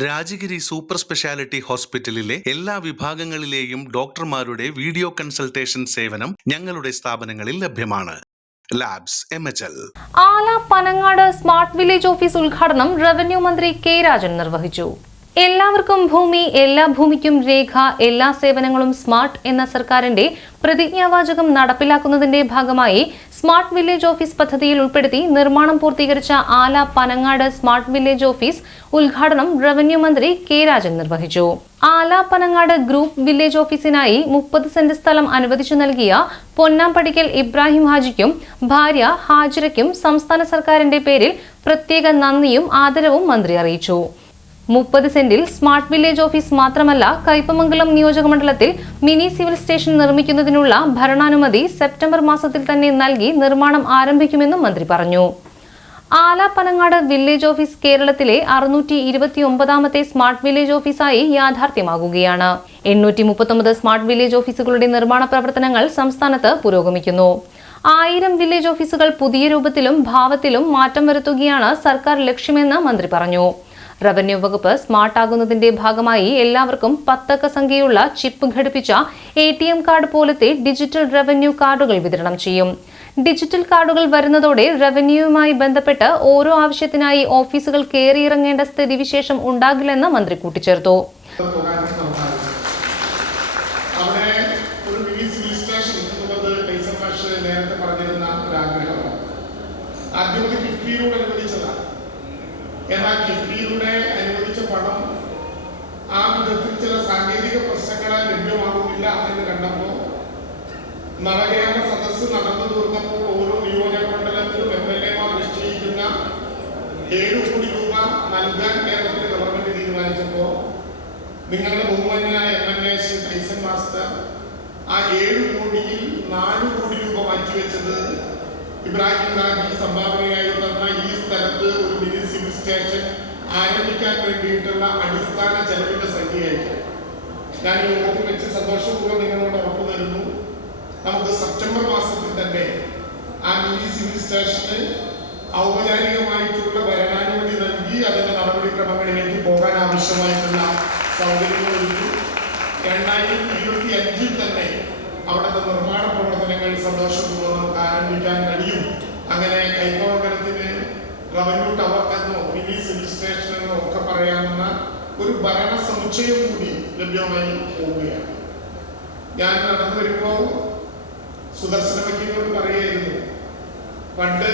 Rajagiri super speciality ഹോസ്പിറ്റലിലെ എല്ലാ വിഭാഗങ്ങളിലെയും ഡോക്ടർമാരുടെ വീഡിയോ കൺസൾട്ടേഷൻ സേവനം ഞങ്ങളുടെ സ്ഥാപനങ്ങളിൽ ലഭ്യമാണ്. Labs Ala Panangad smart village office ഉദ്ഘാടനം റവന്യൂ മന്ത്രി കെ രാജൻ നിർവഹിച്ചു. എല്ലാവർക്കും ഭൂമി എല്ലാ ഭൂമിക്കും രേഖ എല്ലാ സേവനങ്ങളും സ്മാർട്ട് എന്ന സർക്കാരിന്റെ പ്രതിജ്ഞാവാചകം നടപ്പിലാക്കുന്നതിന്റെ ഭാഗമായി സ്മാർട്ട് വില്ലേജ് ഓഫീസ് പദ്ധതിയിൽ ഉൾപ്പെടുത്തി നിർമ്മാണം പൂർത്തീകരിച്ച Ala Panangad smart village office ഉദ്ഘാടനം റവന്യൂ മന്ത്രി കെ രാജൻ നിർവഹിച്ചു. ആല പനങ്ങാട് ഗ്രൂപ്പ് വില്ലേജ് ഓഫീസിനായി മുപ്പത് സെന്റ് സ്ഥലം അനുവദിച്ചു നൽകിയ പൊന്നാമ്പടിക്കൽ ഇബ്രാഹിം ഹാജിക്കും ഭാര്യ ഹാജിറയ്ക്കും സംസ്ഥാന സർക്കാരിന്റെ പേരിൽ പ്രത്യേക നന്ദിയും ആദരവും മന്ത്രി അറിയിച്ചു. മുപ്പത് സെന്റിൽ സ്മാർട്ട് വില്ലേജ് ഓഫീസ് മാത്രമല്ല കയ്പമംഗലം നിയോജകമണ്ഡലത്തിൽ മിനി സിവിൽ സ്റ്റേഷൻ നിർമ്മിക്കുന്നതിനുള്ള ഭരണാനുമതി സെപ്റ്റംബർ മാസത്തിൽ തന്നെ നൽകി നിർമ്മാണം ആരംഭിക്കുമെന്നും മന്ത്രി പറഞ്ഞു. ആലാപ്പനങ്ങാട് വില്ലേജ് ഓഫീസ് കേരളത്തിലെ അറുന്നൂറ്റി ഇരുപത്തി ഒമ്പതാമത്തെ സ്മാർട്ട് വില്ലേജ് ഓഫീസായി യാഥാർത്ഥ്യമാകുകയാണ്. എണ്ണൂറ്റി മുപ്പത്തൊമ്പത് സ്മാർട്ട് വില്ലേജ് ഓഫീസുകളുടെ നിർമ്മാണ പ്രവർത്തനങ്ങൾ സംസ്ഥാനത്ത് പുരോഗമിക്കുന്നു. ആയിരം വില്ലേജ് ഓഫീസുകൾ പുതിയ രൂപത്തിലും ഭാവത്തിലും മാറ്റം വരുത്തുകയാണ് സർക്കാർ ലക്ഷ്യമെന്ന് മന്ത്രി പറഞ്ഞു. റവന്യൂ വകുപ്പ് സ്മാർട്ടാകുന്നതിന്റെ ഭാഗമായി എല്ലാവർക്കും പത്തക്ക സംഖ്യയുള്ള ചിപ്പ് ഘടിപ്പിച്ച എ കാർഡ് പോലത്തെ ഡിജിറ്റൽ റവന്യൂ കാർഡുകൾ വിതരണം ചെയ്യും. ഡിജിറ്റൽ കാർഡുകൾ വരുന്നതോടെ റവന്യൂവുമായി ബന്ധപ്പെട്ട് ഓരോ ആവശ്യത്തിനായി ഓഫീസുകൾ കയറിയിറങ്ങേണ്ട സ്ഥിതിവിശേഷം ഉണ്ടാകില്ലെന്ന് മന്ത്രി കൂട്ടിച്ചേർത്തു. നേരത്തെ പറഞ്ഞിരുന്ന എന്നാൽ കിഫ്ബിയിലൂടെ അനുവദിച്ച പണം ആ വിധത്തിൽ ചില സാങ്കേതിക പ്രശ്നങ്ങളാൽ ലഭ്യമാകുന്നില്ല എന്ന് കണ്ടപ്പോൾ നവകേരള സദസ്സ് നടന്നു തീർന്നപ്പോൾ ഓരോ നിയോജക മണ്ഡലത്തിലും എം എൽ എമാർ നിശ്ചയിക്കുന്ന ഏഴ് കോടി രൂപ നൽകാൻ കേരളത്തിലെ ഗവൺമെന്റ് തീരുമാനിച്ചപ്പോൾ നിങ്ങളുടെ ബഹുമാനായ M L A Shri Tyson master ആ ഏഴ് കോടിയിൽ നാല് കോടി രൂപ മാറ്റിവെച്ചത് ഇബ്രാഹിം ഗാന്ധി സംഭാവനയായി തന്ന ഈ സ്ഥലത്ത് ഒരു സ്റ്റേഷൻ ആരംഭിക്കാൻ വേണ്ടിയിട്ടുള്ള അടിസ്ഥാന ചെലവിന്റെ സംഖ്യയായിരിക്കും. ഞാൻ യോഗത്തിൽ വെച്ച് സന്തോഷപൂർവം നിങ്ങളോട് ഉറപ്പ് തരുന്നു. നമുക്ക് സെപ്റ്റംബർ മാസത്തിൽ തന്നെ ആ മിനി സിവിൽ സ്റ്റേഷന് ഔപചാരികമായിട്ടുള്ള ഭരണാനുമതി നൽകി അതിന്റെ നടപടിക്രമങ്ങളിലേക്ക് പോകാൻ ആവശ്യമായിട്ടുള്ള സൗകര്യങ്ങൾ ഒരുക്കി. രണ്ടായിരത്തി ഇരുപത്തി അഞ്ചിൽ തന്നെ അവിടുത്തെ നിർമ്മാണ പ്രവർത്തനങ്ങൾ സന്തോഷപൂർവം നമുക്ക് ആരംഭിക്കാൻ കഴിയും. അങ്ങനെ കൈക്കോളത്തിന് റവന്യൂ ടവർ എന്നോ മിനി സിവിൽ സ്റ്റേഷൻ എന്നോ ഒക്കെ പറയാവുന്ന ഒരു ഭരണ സമുച്ചയം കൂടി ലഭ്യമായി പോവുകയാണ്. ഞാൻ നടന്നു വരുമ്പോൾ സുദർശന വക്കീലിനോട് പറയുകയായിരുന്നു പണ്ട്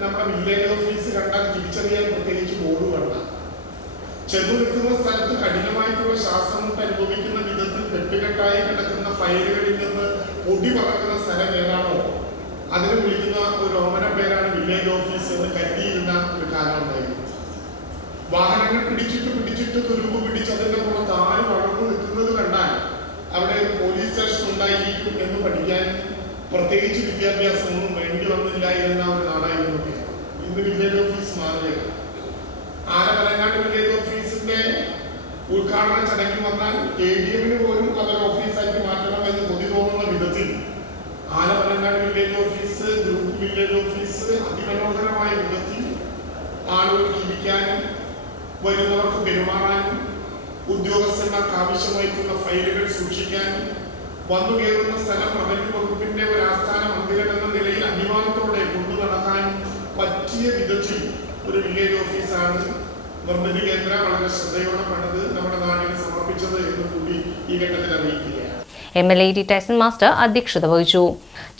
നമ്മുടെ വില്ലേജ് ഓഫീസ് കണ്ടാൽ തിരിച്ചറിയാൻ പ്രത്യേകിച്ച് ബോർഡ് വേണ്ട. ചെന്നു നിൽക്കുന്ന സ്ഥലത്ത് കഠിനമായിട്ടുള്ള ശ്വാസമുട്ട് അനുഭവിക്കുന്ന വിധത്തിൽ കെട്ടുകെട്ടായി കിടക്കുന്ന ഫയലുകളിൽ നിന്ന് പൊടി പറക്കുന്ന സ്ഥലം ഏതാണോ? അതിന് വിളിക്കുന്ന ഒരു ഓമന പേരാണ് വില്ലേജ് ഓഫീസ് എന്ന് കരുതിയിരുന്ന ഒരു കാലം ഉണ്ടായിരുന്നു. വാഹനങ്ങൾ പിടിച്ചിട്ട് തുരുമ്പ് പിടിച്ച് അതിന്റെ പുറത്ത് ആര് വളർന്നു നിൽക്കുന്നത് കണ്ടാൽ അവിടെ പോലീസ് സ്റ്റേഷൻ ഉണ്ടായിരിക്കും എന്ന് പഠിക്കാൻ പ്രത്യേകിച്ച് വിദ്യാഭ്യാസമൊന്നും വേണ്ടി വന്നില്ല എന്ന ഒരു നാടായിരുന്നു. ഇന്ന് വില്ലേജ് ഓഫീസ് മാറുകയാണ് ആലമലങ്ങാട് വില്ലേജ് ഓഫീസിന്റെ ഉദ്ഘാടന ചടങ്ങിൽ വന്നാൽ എ ഡി എമ്മിന് പോലും അതൊരു ഓഫീസാക്കി മാറ്റണം എന്ന് കൊതി തോന്നുന്ന വിധത്തിൽ Alamalangad village office group village office അതിമനോഹരമായ വിധത്തിൽ ആളുകൾ ജീവിക്കാനും വരുന്നവർക്ക് പെരുമാറാനും ഉദ്യോഗസ്ഥന്മാർക്ക് ആവശ്യമായിട്ടുള്ള ഫയലുകൾ സൂക്ഷിക്കാനും വന്നു കയറുന്ന സ്ഥലം റവന്യൂ വകുപ്പിന്റെ ഒരു ആസ്ഥാന മന്ദിരം എന്ന നിലയിൽ അഭിമാനത്തോടെ കൊണ്ടു നടക്കാൻ പറ്റിയ വിധത്തിൽ ഒരു വില്ലേജ് ഓഫീസാണ് നിർമ്മിതി കേന്ദ്രം വളരെ ശ്രദ്ധയോടെ പണിത് നമ്മുടെ നാടിന് സമർപ്പിച്ചത് എന്ന് കൂടി ഈ ഘട്ടത്തിൽ അറിയിക്കുകയാണ്. M L A T Tyson master അധ്യക്ഷത വഹിച്ചു.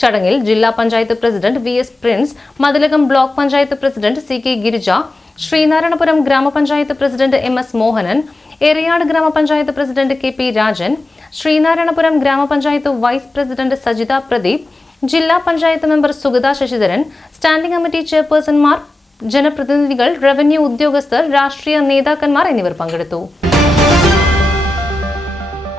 ചടങ്ങിൽ ജില്ലാ panchayat president V S Prince Mathilakam block panchayat president C K Girija Sreenarayanapuram ഗ്രാമപഞ്ചായത്ത് president M S Mohanan Eriyad ഗ്രാമപഞ്ചായത്ത് president K P Rajan Sreenarayanapuram ഗ്രാമപഞ്ചായത്ത് വൈസ് പ്രസിഡന്റ് സജിത പ്രദീപ് ജില്ലാ panchayat member Sugatha Sasidharan standing committee ചെയർപേഴ്സൺമാർ ജനപ്രതിനിധികൾ revenue ഉദ്യോഗസ്ഥർ രാഷ്ട്രീയ നേതാക്കന്മാർ എന്നിവർ പങ്കെടുത്തു.